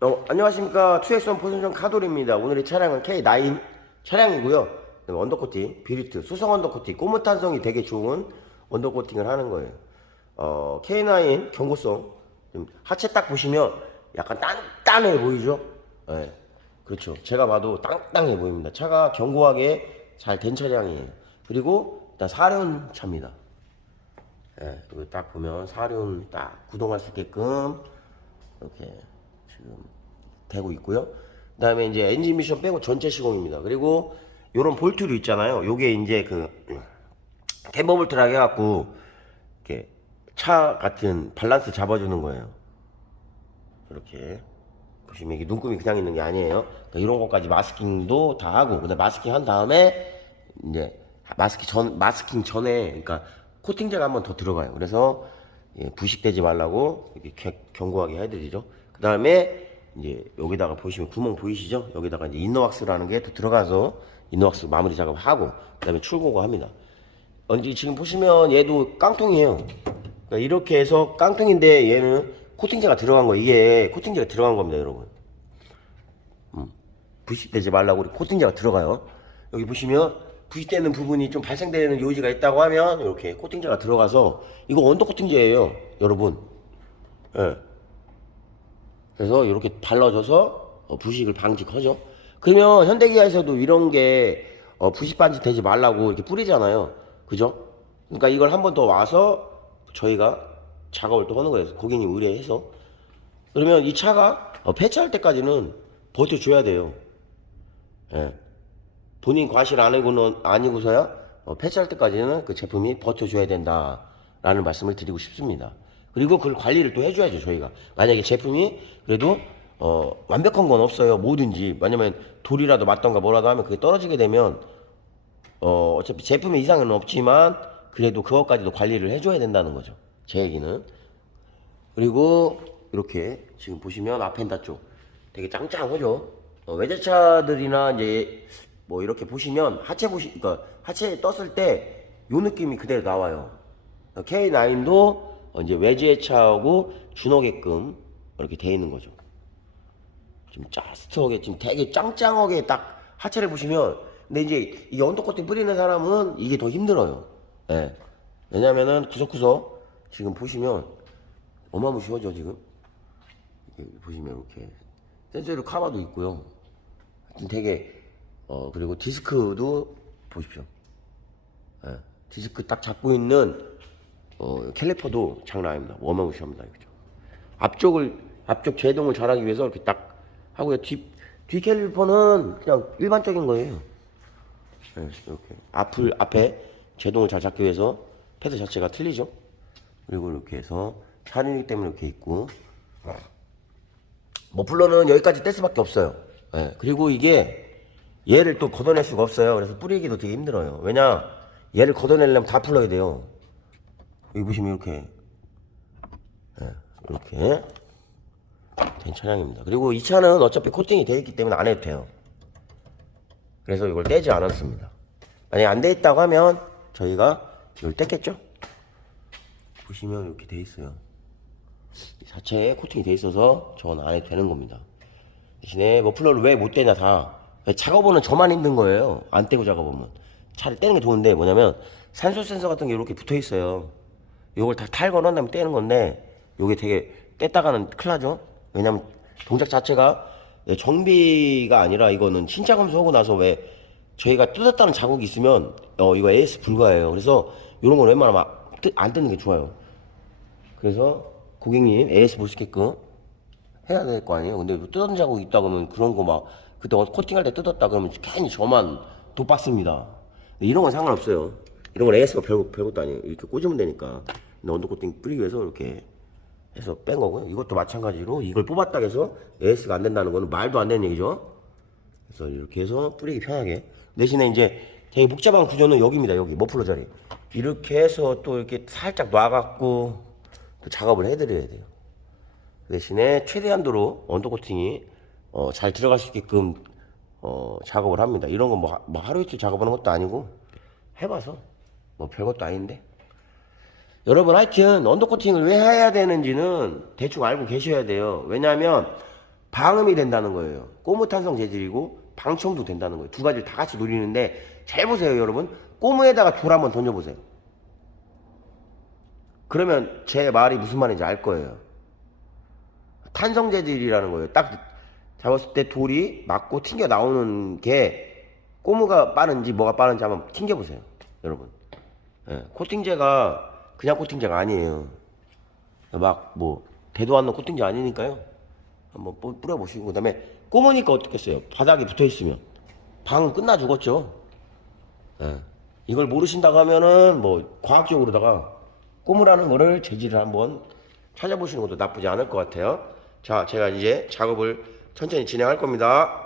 어, 안녕하십니까. 투엑선 포승전 카돌입니다. 오늘의 차량은 K9 차량이고요. 언더코팅, 비리트, 수성 언더코팅, 꼬무탄성이 되게 좋은 언더코팅을 하는 거예요. 어, K9 경고성. 좀 하체 딱 보시면 약간 단단해 보이죠? 예. 그렇죠. 제가 봐도 땅땅해 보입니다. 차가 견고하게 잘 된 차량이에요. 그리고 일단 사륜 차입니다. 예, 이거 딱 보면 사륜 딱 구동할 수 있게끔 이렇게 되고 있고요. 그 다음에 이제 엔진 미션 빼고 전체 시공입니다. 그리고 요런 볼트류 있잖아요. 요게 이제 그 캠버 볼트라고 해갖고 이렇게 차 같은 밸런스 잡아주는 거예요. 이렇게 보시면 이게 눈금이 그냥 있는 게 아니에요. 그러니까 이런 것까지 마스킹도 다 하고, 근데 마스킹 한 다음에 이제 마스킹 전 마스킹 전에 그러니까 코팅제가 한 번 더 들어가요. 그래서 예, 부식되지 말라고 이렇게 겨- 견고하게 해드리죠. 그 다음에 이제 여기다가 보시면 구멍 보이시죠? 여기다가 이제 인너왁스라는 게더 들어가서 인너왁스 마무리 작업하고 그 다음에 출고가 합니다. 어, 이제 지금 보시면 얘도 깡통이에요. 그러니까 이렇게 해서 깡통인데 얘는 코팅제가 들어간 거 이게 코팅제가 들어간 겁니다, 여러분. 음, 부식되지 말라고 우리 코팅제가 들어가요. 여기 보시면 부식되는 부분이 좀 발생되는 요지가 있다고 하면 이렇게 코팅제가 들어가서 이거 언더 코팅제예요, 여러분. 예. 그래서 이렇게 발라줘서 어, 부식을 방지하죠. 그러면 현대기아에서도 이런 게 어, 부식 반지 되지 말라고 이렇게 뿌리잖아요. 그죠? 그러니까 이걸 한 번 더 와서 저희가 작업을 또 하는 거예요. 고객님 의뢰해서. 그러면 이 차가 어, 폐차할 때까지는 버텨줘야 돼요. 예. 본인 과실 아니고는 아니고서야 어, 폐차할 때까지는 그 제품이 버텨줘야 된다라는 말씀을 드리고 싶습니다. 그리고 그걸 관리를 또 해줘야죠 저희가 만약에 제품이 그래도 어, 완벽한 건 없어요 뭐든지 왜냐면 돌이라도 맞던가 뭐라도 하면 그게 떨어지게 되면 어, 어차피 제품에 이상은 없지만 그래도 그것까지도 관리를 해줘야 된다는 거죠 제 얘기는 그리고 이렇게 지금 보시면 아펜다 쪽 되게 짱짱하죠. 어, 외제차들이나 이제 뭐 이렇게 보시면 하체 보시, 그러니까 하체 떴을 때 요 느낌이 그대로 나와요. K9도 이제 외제차하고 준하게끔 이렇게 돼 있는 거죠. 지금 짜스트하게 지금 되게 짱짱하게 딱 하체를 보시면 근데 이제 이 언더 코팅 뿌리는 사람은 이게 더 힘들어요. 예. 왜냐면은 구석구석 지금 보시면 어마무시하죠 지금. 보시면 이렇게 센서리 카바도 있고요. 하여튼 되게 어 그리고 디스크도 보십시오. 예. 디스크 딱 잡고 있는 어 캘리퍼도 장난 아닙니다. 어마무시합니다. 그죠? 앞쪽을 앞쪽 제동을 잘하기 위해서 이렇게 딱 하고요. 뒤, 뒤 캘리퍼는 그냥 일반적인 거예요. 예, 이렇게 앞을 앞에 제동을 잘 잡기 위해서 패드 자체가 틀리죠. 그리고 이렇게 해서 사륜이기 때문에 이렇게 있고 머플러는 여기까지 뗄 수밖에 없어요. 예, 그리고 이게 얘를 또 걷어낼 수가 없어요. 그래서 뿌리기도 되게 힘들어요. 왜냐 얘를 걷어내려면 다 풀러야 돼요. 여기 보시면 이렇게 예, 이렇게 된 차량입니다. 그리고 이 차는 어차피 코팅이 되어 있기 때문에 안 해도 돼요. 그래서 이걸 떼지 않았습니다. 만약에 안 돼 있다고 하면 저희가 이걸 뗐겠죠? 보시면 이렇게 돼 있어요. 자체에 코팅이 돼 있어서 저건 안 해도 되는 겁니다. 대신에 머플러를 왜 못 떼냐 다 작업은 저만 힘든 거예요. 안 떼고 작업하면 차를 떼는 게 좋은데 뭐냐면 산소 센서 같은 게 이렇게 붙어 있어요. 요걸 다 탈거 넣은 떼는 건데 요게 되게 뗐다가는 큰일 나죠. 왜냐면 동작 자체가 예, 정비가 아니라 이거는 신차 검수하고 나서 왜 저희가 뜯었다는 자국이 있으면 어 이거 AS 불가예요. 그래서 이런 건 웬만하면 뜯- 안 뜯는 게 좋아요. 그래서 고객님 AS 있게끔 해야 될 거 아니에요. 근데 뭐 뜯은 자국 있다 그러면 그런 거 막 그때 코팅할 때 뜯었다 그러면 괜히 저만 돋봤습니다. 이런 건 상관없어요. 이런 건 AS가 별, 별것도 아니에요. 이렇게 꽂으면 되니까. 언더 코팅 뿌리기 위해서 이렇게 해서 뺀 거고요. 이것도 마찬가지로 이걸 뽑았다 해서 AS가 안 된다는 거는 말도 안 되는 얘기죠. 그래서 이렇게 해서 뿌리기 편하게. 대신에 이제 되게 복잡한 구조는 여기입니다. 여기 머플러 자리. 이렇게 해서 또 이렇게 살짝 놔갖고 또 작업을 해드려야 돼요. 대신에 최대한도로 언더 코팅이 어, 잘 들어갈 수 있게끔 어, 작업을 합니다. 이런 건 뭐, 뭐 하루 이틀 작업하는 것도 아니고 해봐서 뭐 별것도 아닌데 여러분 하여튼 언더 코팅을 왜 해야 되는지는 대충 알고 계셔야 돼요. 왜냐하면 방음이 된다는 거예요. 꼬무탄성 재질이고 방청도 된다는 거예요. 두 가지를 다 같이 노리는데 잘 보세요, 여러분. 꼬무에다가 돌 한번 던져보세요. 그러면 제 말이 무슨 말인지 알 거예요. 탄성 재질이라는 거예요. 딱 잡았을 때 돌이 맞고 튕겨 나오는 게 꼬무가 빠른지 뭐가 빠른지 한번 튕겨 보세요, 여러분. 예, 코팅제가 그냥 코팅제가 아니에요. 막 뭐 대도 않는 코팅제 아니니까요. 한번 뿌- 뿌려보시고 그다음에 꼬무니까 어떻겠어요? 바닥에 붙어 있으면 방 끝나 죽었죠. 예. 이걸 모르신다고 하면은 뭐 과학적으로다가 꼬무라는 거를 재질을 한번 찾아보시는 것도 나쁘지 않을 것 같아요. 자, 제가 이제 작업을 천천히 진행할 겁니다.